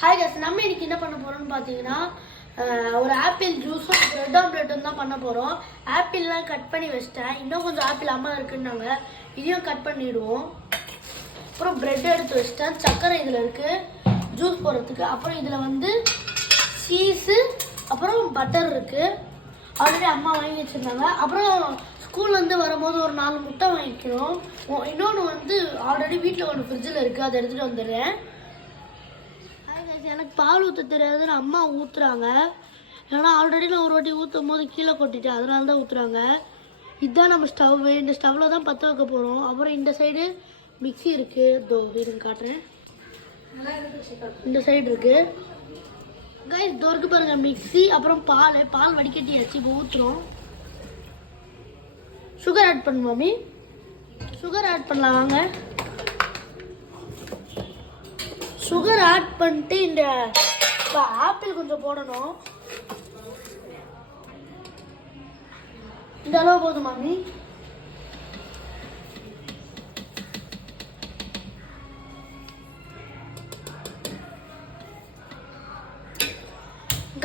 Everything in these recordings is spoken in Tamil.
ஹாய் गाइस நம்ம இன்னைக்கு என்ன பண்ண போறோம்னு பாத்தீங்கன்னா ஒரு ஆப்பிள் ஜூஸும் பிரெட் ஆம்லெட்டும் தான் பண்ண போறோம். ஆப்பிள்லாம் கட் பண்ணி வச்சிட்டேன். இன்னும் கொஞ்சம் ஆப்பிள் அம்மா இருக்குன்னாங்க. இதையும் கட் பண்ணிடுவோம். அப்புறம் பிரெட் எடுத்து வச்சிட்டேன். சக்கரை இதுல இருக்கு ஜூஸ் போடுறதுக்கு. அப்புறம் இதுல வந்து சீஸ் அப்புறம் பட்டர் இருக்கு. ஆல்ரெடி அம்மா வாங்கி வச்சிருந்தாங்க. அப்புறம் ஸ்கூல்ல இருந்து வரும்போது ஒரு 4 முட்டை வாங்கிக்கிறோம். இன்னொன்று வந்து ஆல்ரெடி வீட்டில் ஒன்று ஃப்ரிட்ஜில் இருக்கு, அதை எடுத்துட்டு வந்துடுறேன். எனக்கு பால் ஊற்ற தெரியாதுன்னு அம்மா ஊற்றுறாங்க. ஏன்னா ஆல்ரெடி நான் ஒரு வாட்டி ஊற்றும் போது கீழே கொட்டிட்டேன், அதனால தான் ஊற்றுறாங்க. இதுதான் நம்ம ஸ்டவ்வு. இந்த ஸ்டவ்வில் தான் பற்ற வைக்க போகிறோம். அப்புறம் இந்த சைடு மிக்சி இருக்குது. இதோ இருங்க காட்டுறேன். இந்த சைடு இருக்குது கைஸ். இதோ இருக்கு பாருங்க மிக்சி. அப்புறம் பால் வடிகட்டியாச்சு. இப்போ ஊற்றுறோம். சுகர் ஆட் பண்ணு மாமி. சுகர் ஆட் பண்ணலாம் வாங்க. சுகர் ஆட் பண்ணிட்டு இந்த ஆப்பிள் கொஞ்சம் போடணும். இந்த அளவு போதும் மாமி.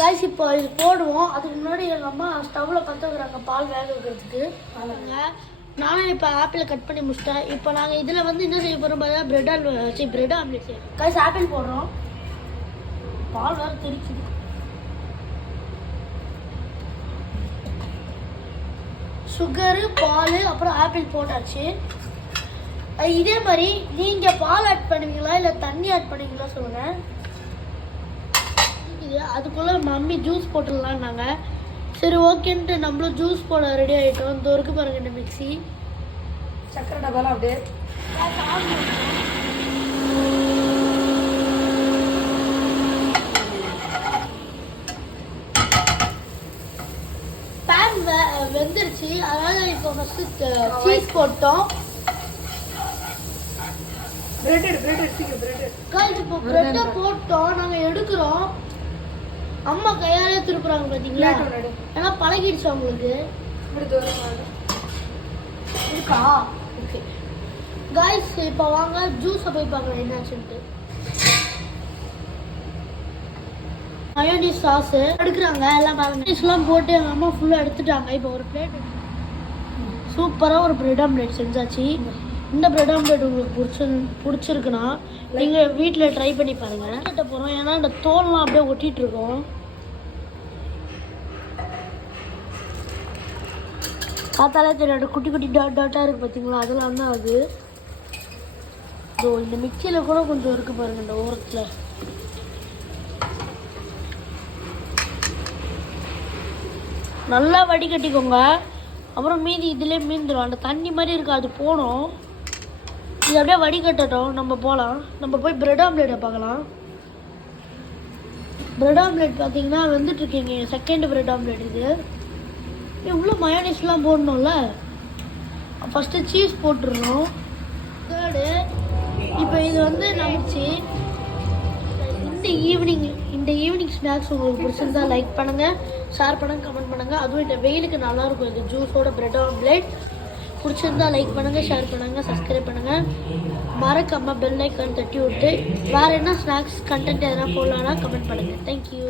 கைஸ் இப்போ இது போடுவோம். அதுக்கு முன்னாடி எங்கள் அம்மா ஸ்டவ்வில் பற்ற வைக்கிறாங்க பால் வேக வைக்கிறதுக்கு. அவங்க நானும் இப்போ ஆப்பிளை கட் பண்ணி முடிச்சிட்டேன். இப்போ நாங்கள் இதில் வந்து என்ன செய்ய போகிறோம் பார்த்தா பிரெட் ஆம்லெட் செய்யணும். கைஸ் ஆப்பிள் போடுறோம். பால் வேறு தெரிக்குது. சுகரு பால் அப்புறம் ஆப்பிள் போட்டாச்சு. இதே மாதிரி நீங்கள் பால் ஆட் பண்ணுவீங்களா இல்லை தண்ணி ஆட் பண்ணுவீங்களா சொல்லுங்கள். அதுக்குள்ளே மம்மி ஜூஸ் போட்டுடலான்னாங்க. சரி ஓகேன்ட்டு நம்மளும் ஜூஸ் போட ரெடி ஆகிட்டோம். இந்த ஒருக்கு பாருங்க இந்த மிக்சி. சக்கரை டப்பாலாம் அப்படியே பேன் வெந்துருச்சு. அதனால இப்போ ஃபர்ஸ்ட் சீஸ் போட்டோம். இப்போ பிரெட்டை போட்டோம். நாங்கள் எடுக்கிறோம். அம்மா கையாலே திருப்புறாங்க பாத்தீங்களா. ஏன்னா பழகிடுச்சு அவங்களுக்கு. இருக்கா ஓகே கைஸ். இப்போ வாங்க ஜூஸை போய் பார்க்கலாம் என்னாச்சுன்ட்டு. மயோனீஸ் சாஸ் எடுக்கிறாங்க. எல்லாம் மயோனீஸ்லாம் போட்டு எங்கள் அம்மா ஃபுல்லாக எடுத்துட்டாங்க. இப்போ ஒரு பிளேட் சூப்பராக ஒரு பிரெட் ஆம்லெட் செஞ்சாச்சு. இந்த பிரெட் ஆம்லெட் உங்களுக்கு பிடிச்சிருக்குன்னா நீங்கள் வீட்டில் ட்ரை பண்ணி பாருங்கள். கட்ட போகிறோம் ஏன்னா இந்த தோல்லாம் அப்படியே ஒட்டிகிட்டு இருக்கோம். பார்த்தாலே தெரியாது குட்டி குட்டி டாட்டாக இருக்குது பார்த்தீங்களா. அதெல்லாம் தான் அது. ஸோ இந்த மிக்சியில் கூட கொஞ்சம் இருக்குது பாருங்கள் இந்த ஓரத்தில். நல்லா வடிகட்டிக்கோங்க. அப்புறம் மீதி இதிலே மீந்துடும். அந்த தண்ணி மாதிரி இருக்குது அது போகணும். இது அப்படியே வடிகட்டட்டும். நம்ம போகலாம். நம்ம போய் பிரெட் ஆம்லெட்டை பார்க்கலாம். பிரெட் ஆம்லெட் பார்த்தீங்கன்னா வந்துட்டுருக்கீங்க. செகண்ட் பிரெட் ஆம்லெட் இது. இவ்வளோ மயோனீஸ்லாம் போடணும்ல. ஃபஸ்ட்டு சீஸ் போட்டுருணும். தேர்டு இப்போ இது வந்து நம்பிச்சு. இந்த ஈவினிங் ஸ்நாக்ஸ் உங்களுக்கு பிடிச்சிருந்தா லைக் பண்ணுங்கள், ஷேர் பண்ணுங்கள், கமெண்ட் பண்ணுங்கள். அதுவும் இந்த வெயிலுக்கு நல்லாயிருக்கும் இந்த ஜூஸோட பிரெட் ஆம்லெட். பிடிச்சிருந்தா லைக் பண்ணுங்கள், ஷேர் பண்ணுங்கள், சப்ஸ்கிரைப் பண்ணுங்கள். மறக்காமல் பெல் ஐக்கான் தட்டி விட்டு வேறு என்ன ஸ்நாக்ஸ் கண்டென்ட் எதனா போடலான்னா கமெண்ட் பண்ணுங்கள். தேங்க்யூ.